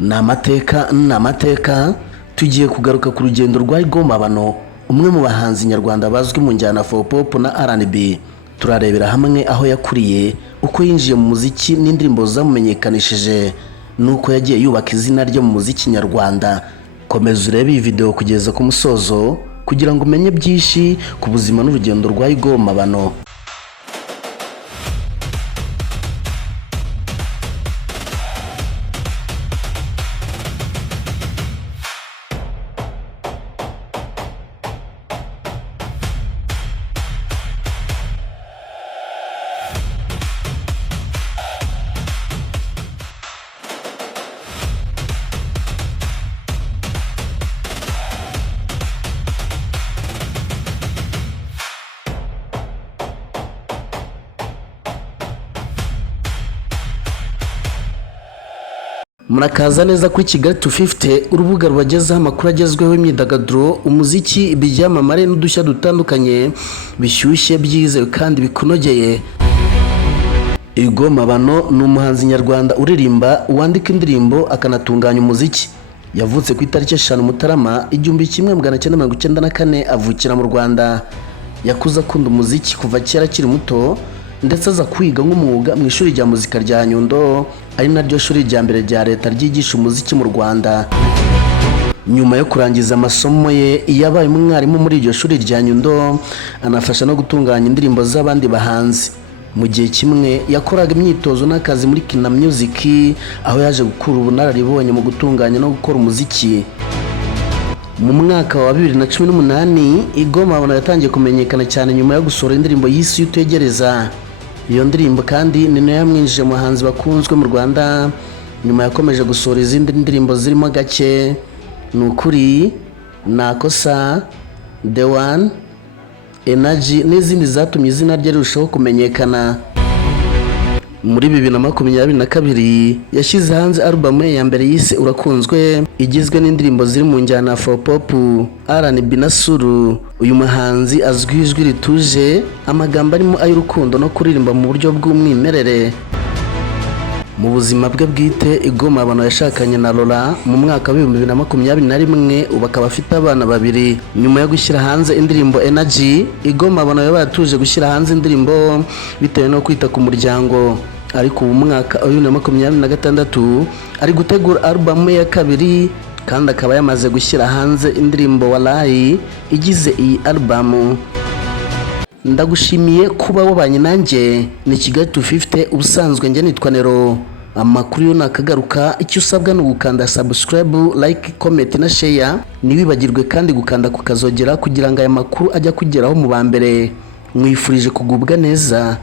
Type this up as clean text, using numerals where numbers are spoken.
N'amateka tugiye kugaruka ku rugendo rwa Igoma Bano, umwe mu bahanzi nyarwanda bazwi mu njyana Afropop na R&B. Turarebera hamwe aho yakuriye, uko yinjiye mu muziki n'indirimbo zamumenyekanishije, nuko yagiye yubaka izina rye mu muziki nyarwanda. Komeza urebe iyi video kugeza ku musozo kugira ngo umenye byinshi ku buzima n'urugendo rwa Igoma Bano. Murakaza neza kuri Kigali 250, urubuga rubagezaho amakuru agezweho imyidagaduro, umuziki, ibyamamare n'udushya dutandukanye bishyushye, byizewe kandi bikunogeye. Igoma Bano ni umuhanzi nyarwanda uririmba, wandika indirimbo, akanatunganya umuziki. Yavutse ku itariki 5 Mutarama 1994, avukira mu Rwanda. Yakuze akunda umuziki kuva kera akiri muto, ndetse aza kwiga nk'umwuga mu ishuri rya muzika rya Nyundo, ari naryo shuri rya mbere rya leta ryigisha umuziki mu Rwanda. Nyuma yo kurangiza amasomo ye, yabaye umwarimu muri iryo shuri rya Nyundo, anafasha no gutunganya indirimbo z'abandi bahanzi. Mu gihe kimwe yakoraga imyitozo n'akazi muri Kina Music, aho yaje gukura ubunararibonye mu gutunganya no gukora umuziki. Mu mwaka wa 2018, Igoma Bano yatangiye kumenyekana cyane nyuma yo gusohora indirimbo yise Utegereza. Iyo ndirimbo kandi ni nayo yamwinjije mu bahanzi bakunzwe mu Rwanda. Nyuma yakomeje gusohora izindi ndirimbo zirimo Gake, Nukuri, Nakosa, The One, Energy n'izindi zatumye izina rye rirushaho kumenyekana. Muri 2022 yashyize hanze album ye ya mbere yise Urakunzwe, igizwe n'indirimbo ziri mu njyana Afropop, R&B na Suru. Uyu muhanzi azwi ijwi rituje, amagambo arimo ay'urukundo no kuririmba mu buryo bw'umwimerere. Mu buzima bwe bwite, Igoma Bano yashakanye na Lola mu mwaka wa 2021, ubu akaba afite abana babiri. Nyuma yo gushyira hanze indirimbo Energy, Igoma Bano yabaye atuje gushyira hanze indirimbo bitewe no kwita ku muryango. Ariko ubu mwaka wa 2026 ari gutegura album ya kabiri, kandi akaba yamaze gushyira hanze indirimbo Walayi igize iyi album. Ndagushimiye kuba wabanye nanjye. Ni Kigali 250, ubusanzwe njye nitwa Nero. Amakuru yo nakagaruka, icyo usabwa ni ugukanda subscribe, like, comment na share. Ntiwibagirwe kandi gukanda ku kazogera kugira ngo aya makuru ajya kugeraho mu bambere. Mwifurije kugubwa neza.